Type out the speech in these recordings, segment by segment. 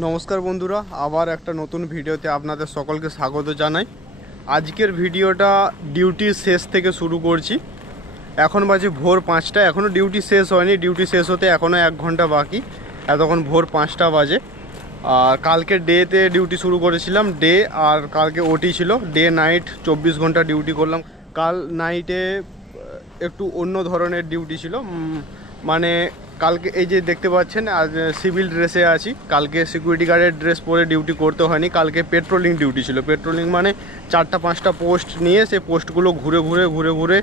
নমস্কার বন্ধুরা, আবার একটা নতুন ভিডিওতে আপনাদের সকলকে স্বাগত জানাই। আজকের ভিডিওটা ডিউটির শেষ থেকে শুরু করছি। এখন বাজে ভোর 5টা, এখনও ডিউটি শেষ হয়নি। ডিউটি শেষ হতে এখনও 1 ঘন্টা বাকি। এতক্ষণ ভোর 5টা বাজে। আর কালকে ডেতে ডিউটি শুরু করেছিলাম, ডে, আর কালকে ওটি ছিল। ডে নাইট 24 ঘন্টা ডিউটি করলাম। কাল নাইটে একটু অন্য ধরনের ডিউটি ছিল। মানে কালকে এই যে দেখতে পাচ্ছেন, আজ সিভিল ড্রেসে আছি। কালকে সিকিউরিটি গার্ডের ড্রেস পরে ডিউটি করতে হয়নি। কালকে পেট্রোলিং ডিউটি ছিল। পেট্রোলিং মানে 4টা-5টা পোস্ট নিয়ে সেই পোস্টগুলো ঘুরে ঘুরে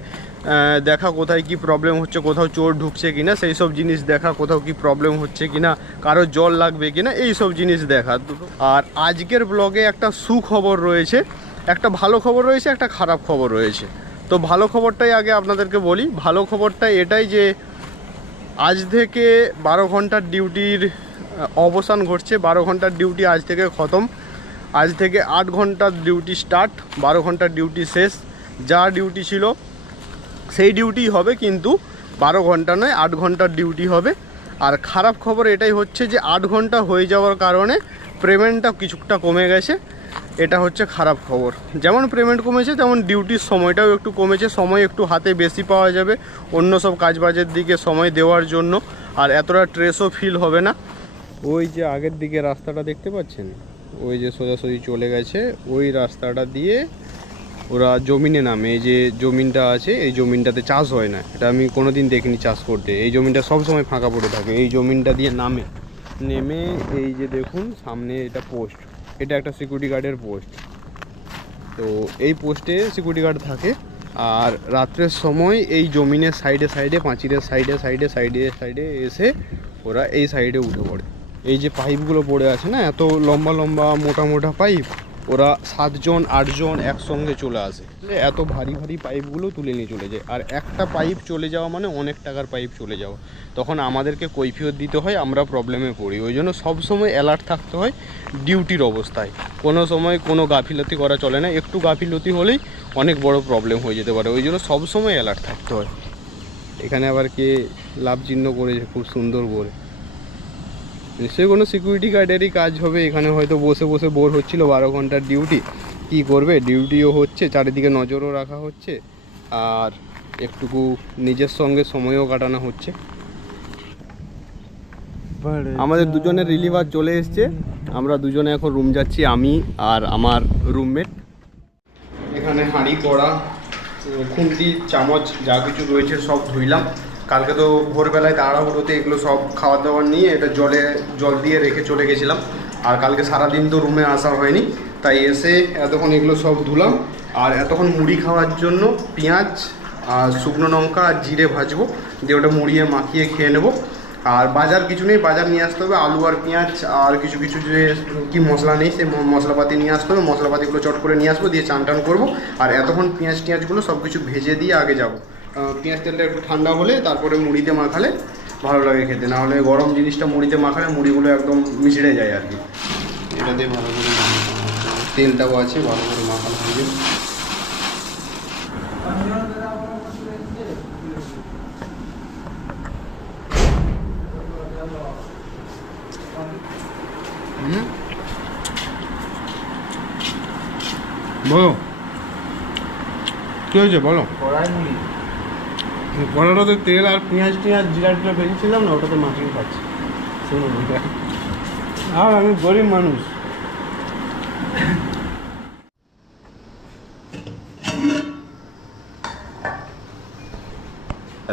দেখা কোথায় কি প্রবলেম হচ্ছে, কোথাও চোর ঢুকছে কিনা সেই সব জিনিস দেখা, কোথাও কি প্রবলেম হচ্ছে কিনা, কারো জল লাগবে কিনা, এই সব জিনিস দেখা। আর আজকের ব্লগে একটা সুখবর রয়েছে, একটা ভালো খবর রয়েছে, একটা খারাপ খবর রয়েছে। তো ভালো খবরটাই আগে আপনাদেরকে বলি। ভালো খবরটা এটাই যে আজ থেকে 12 ঘন্টার ডিউটির অবসান ঘটছে। 12 ঘন্টার ডিউটি আজ থেকে খতম। আজ থেকে 8 ঘন্টার ডিউটি স্টার্ট, 12 ঘন্টার ডিউটি শেষ। যা ডিউটি ছিল সেই ডিউটি হবে, কিন্তু 12 ঘন্টা নয়, 8 ঘন্টার ডিউটি হবে। আর খারাপ খবর এটাই হচ্ছে যে 8 ঘন্টা হয়ে যাওয়ার কারণে পেমেন্টটা কিছুটা কমে গেছে। এটা হচ্ছে খারাপ খবর। যেমন পেমেন্ট কমেছে, তেমন ডিউটির সময়টাও একটু কমেছে। সময় একটু হাতে বেশি পাওয়া যাবে অন্য সব কাজবাজের দিকে সময় দেওয়ার জন্য। আর এতটা স্ট্রেসও ফিল হবে না। ওই যে আগের দিকে রাস্তাটা দেখতে পাচ্ছেন, ওই যে সোজাসুজি চলে গেছে, ওই রাস্তাটা দিয়ে ওরা জমিনে নামে। এই যে জমিনটা আছে, এই জমিনটাতে চাষ হয় না, এটা আমি কোনো দিন দেখিনি চাষ করতে। এই জমিনটা সব সময় ফাঁকা পড়ে থাকে। এই জমিনটা দিয়ে নেমে এই যে দেখুন সামনে এটা পোস্ট, এটা একটা সিকিউরিটি গার্ডের পোস্ট। তো এই পোস্টে সিকিউরিটি গার্ড থাকে। আর রাত্রের সময় এই জমিনের সাইডে পাঁচিলের সাইডে এসে ওরা এই সাইডে উঠে পড়ে। এই যে পাইপগুলো পড়ে আছে না, এত লম্বা লম্বা মোটা পাইপ, ওরা 7 জন 8 জন একসঙ্গে চলে আসে। এত ভারী পাইপগুলো তুলে নিয়ে চলে যায়। আর একটা পাইপ চলে যাওয়া মানে অনেক টাকার পাইপ চলে যাওয়া। তখন আমাদেরকে কৈফিয়ত দিতে হয়, আমরা প্রবলেমে পড়ি। ওই জন্য সবসময় অ্যালার্ট থাকতে হয় ডিউটির অবস্থায়। কোনো সময় কোনো গাফিলতি করা চলে না। একটু গাফিলতি হলেই অনেক বড় প্রবলেম হয়ে যেতে পারে। ওই জন্য সবসময় অ্যালার্ট থাকতে হয়। এখানে আবার কে লাভ চিহ্ন করেছে খুব সুন্দর করে, নিশ্চয়ই কোনো সিকিউরিটি গার্ডেরই কাজ হবে। এখানে হয়তো বসে বোর হচ্ছিল। 12 ঘন্টার ডিউটি, কি করবে, ডিউটিও হচ্ছে, চারিদিকে নজরও রাখা হচ্ছে, আর একটুকু নিজের সঙ্গে সময়ও কাটানো হচ্ছে। আমাদের দুজনের রিলিভার চলে এসছে। আমরা দুজনে এখন রুম যাচ্ছি, আমি আর আমার রুমমেট। এখানে হাঁড়ি কড়া খুন্তি চামচ যা কিছু রয়েছে সব ধুইলাম। কালকে তো ভোরবেলায় তাড়াহুড়োতে এগুলো সব খাবার দাবার নিয়ে এটা জল দিয়ে রেখে চলে গেছিলাম। আর কালকে সারাদিন তো রুমে আসা হয়নি, তাই এসে এতক্ষণ এগুলো সব ধুলাম। আর এতক্ষণ মুড়ি খাওয়ার জন্য পেঁয়াজ আর শুকনো লঙ্কা আর জিরে ভাজবো, দিয়ে ওটা মুড়িয়ে মাখিয়ে খেয়ে নেবো। আর বাজার কিছু নেই, বাজার নিয়ে আসতে হবে আলু আর পেঁয়াজ আর কিছু যে কি মশলা নেই সেই মশলাপাতি নিয়ে আসতে হবে। মশলাপাতিগুলো চট করে নিয়ে আসবো, দিয়ে চান টান করবো। আর এতক্ষণ পেঁয়াজগুলো সব কিছু ভেজে দিয়ে আগে যাবো। পেঁয়াজ তেলটা একটু ঠান্ডা হলে তারপরে মুড়িতে মাখালে ভালো লাগে খেতে। না হলে গরম জিনিসটা মুড়িতে মাখালে মুড়িগুলো একদম মিশড়ে যায় আর কি। এটা দিয়ে ভালো করে তেলটাও আছে, ভালো করে মাখানো হয়ে যাবে। বলো কী হয়েছে বলো। কড়াটাতে তেল আর পেঁয়াজ জিরা ভেজেছিলাম না, ওটাতে মাখিয়ে খাচ্ছি। শুনুন, আর আমি গরিব মানুষ।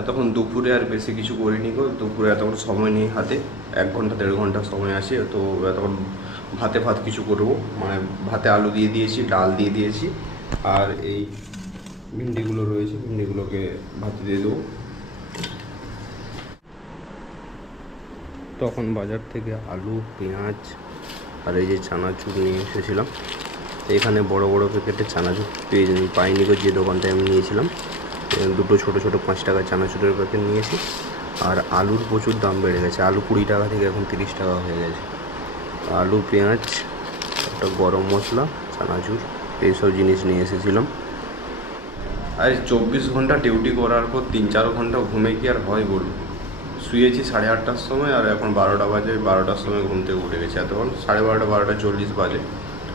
এতক্ষণ দুপুরে আর বেশি কিছু করিনি গো। দুপুরে এতক্ষণ সময় নেই হাতে, 1 ঘন্টা 1.5 ঘন্টা সময় আছে। তো এতক্ষণ ভাত কিছু করবো, মানে ভাতে আলু দিয়ে দিয়েছি, ডাল দিয়ে দিয়েছি, আর এই ভিন্ডিগুলো রয়েছে, ভিন্ডিগুলোকে ভাতে দিয়ে দেবো। তখন বাজার থেকে আলু পেঁয়াজ আর এই যে চানাচুর নিয়ে এসেছিলাম। এখানে বড় প্যাকেটের চানাচুর পাইনি গো, যে দোকানটায় আমি নিয়েছিলাম। দুটো ছোটো 5 টাকার চানাচুরের প্যাকেট নিয়েছি। আর আলুর প্রচুর দাম বেড়ে গেছে, আলু 20 টাকা থেকে এখন 30 টাকা হয়ে গেছে। আলু পেঁয়াজ, একটা গরম মশলা, চানাচুর, এইসব জিনিস নিয়ে এসেছিলাম। আর 24 ঘন্টা ডিউটি করার পর 3-4 ঘন্টা ঘুমে কি আর হয় বলুন। শুয়েছি 8:30টার সময়, আর এখন 12টা বাজে। 12টার সময় ঘুম থেকে উঠে গেছে। এতক্ষণ 12:30, 12:40 বাজে।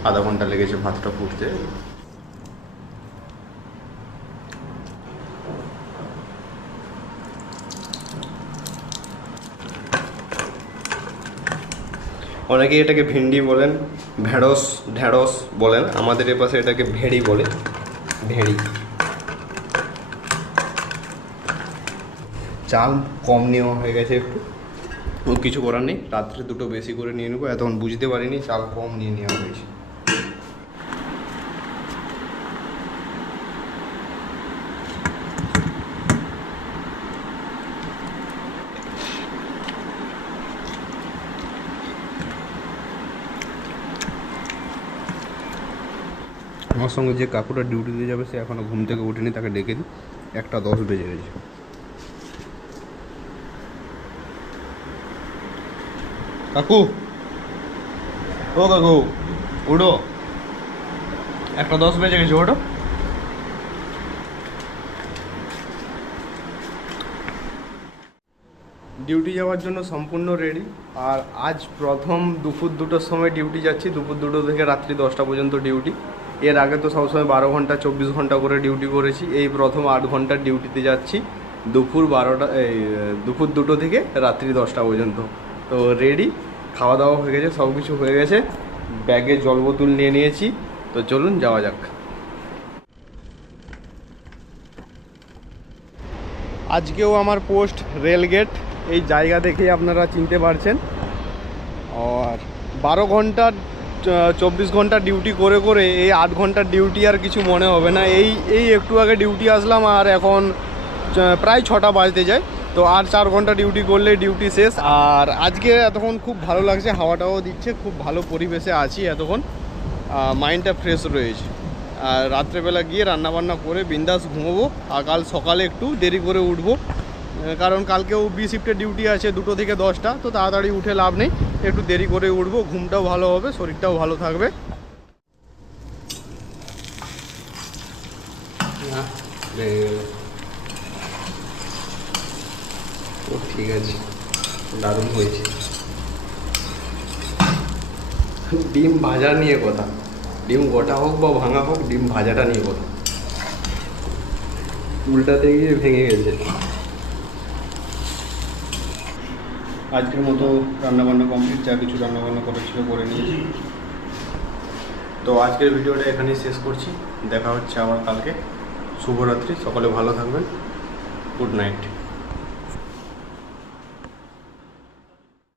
আধা ঘন্টা লেগেছে ভাতটা ফুটতে। অনেকে এটাকে ভেন্ডি বলেন, ঢেঁড়স বলেন, আমাদের এ পাশে এটাকে ভেড়ি বলে, ভেড়ি। চাল কম নেওয়া হয়ে গেছে একটু, ও কিছু করার নেই। রাত্রে দুটো বেশি করে নিয়ে নেবো। এতক্ষণ বুঝতে পারিনি চাল কম নিয়ে নেওয়া হয়েছে। আমার সঙ্গে যে কাকুটা ডিউটিতে যাবে সে এখনও ঘুম থেকে উঠেনি, তাকে ডেকে দিই। 1:10 বেজে গেছে। কাকু, ও কাকু, উঠো, 1:10 বেজে গেছে, ওঠো। ডিউটি যাওয়ার জন্য সম্পূর্ণ রেডি। আর আজ প্রথম দুপুর 2টোর সময় ডিউটি যাচ্ছি। দুপুর 2টো থেকে রাত্রি 10টা পর্যন্ত ডিউটি। এর আগে তো সবসময় 12 ঘন্টা 24 ঘন্টা করে ডিউটি করেছি। এই প্রথম 8 ঘন্টার ডিউটিতে যাচ্ছি দুপুর 2টো থেকে রাত্রি 10টা পর্যন্ত। তো রেডি, খাওয়া দাওয়া হয়ে গেছে, সব কিছু হয়ে গেছে। ব্যাগে জল বোতল নিয়ে নিয়েছি। তো চলুন যাওয়া যাক। আজকেও আমার পোস্ট রেলগেট। এই জায়গা দেখেই আপনারা চিনতে পারছেন। আর 12 ঘন্টা 24 ঘন্টা ডিউটি করে করে এই 8 ঘন্টার ডিউটি আর কিছু মনে হবে না। এই একটু আগে ডিউটি আসলাম, আর এখন প্রায় 6টা বাজতে যায়। তো আর 4 ঘন্টা ডিউটি করলে ডিউটি শেষ। আর আজকে এতক্ষণ খুব ভালো লাগছে, হাওয়াটাও দিচ্ছে, খুব ভালো পরিবেশে আছি এতক্ষণ। মাইন্ডটা ফ্রেশ রয়েছে। আর রাত্রেবেলা গিয়ে রান্নাবান্না করে বিন্দাস ঘুমোবো। আর কাল সকালে একটু দেরি করে উঠবো, কারণ কালকেও বি শিফটের ডিউটি আছে 2টো থেকে 10টা। তো তাড়াতাড়ি উঠে লাভ নেই, একটু দেরি করে উঠবো। ঘুমটাও ভালো হবে, শরীরটাও ভালো থাকবে। ও ঠিক আছে, দারুণ হয়েছে। ডিম ভাজা নিয়ে কথা, ডিম গোটা হোক বা ভাঙা হোক, ডিম ভাজাটা নিয়ে কথা। উল্টাতে গিয়ে ভেঙে গেছে। আজকের মতো রান্নাবান্না কমপ্লিট। যা কিছু রান্নাবান্না করেছিল করে নিয়েছি। তো আজকের ভিডিওটা এখানেই শেষ করছি। দেখা হচ্ছে আবার কালকে। শুভরাত্রি, সকলে ভালো থাকবেন। Good night.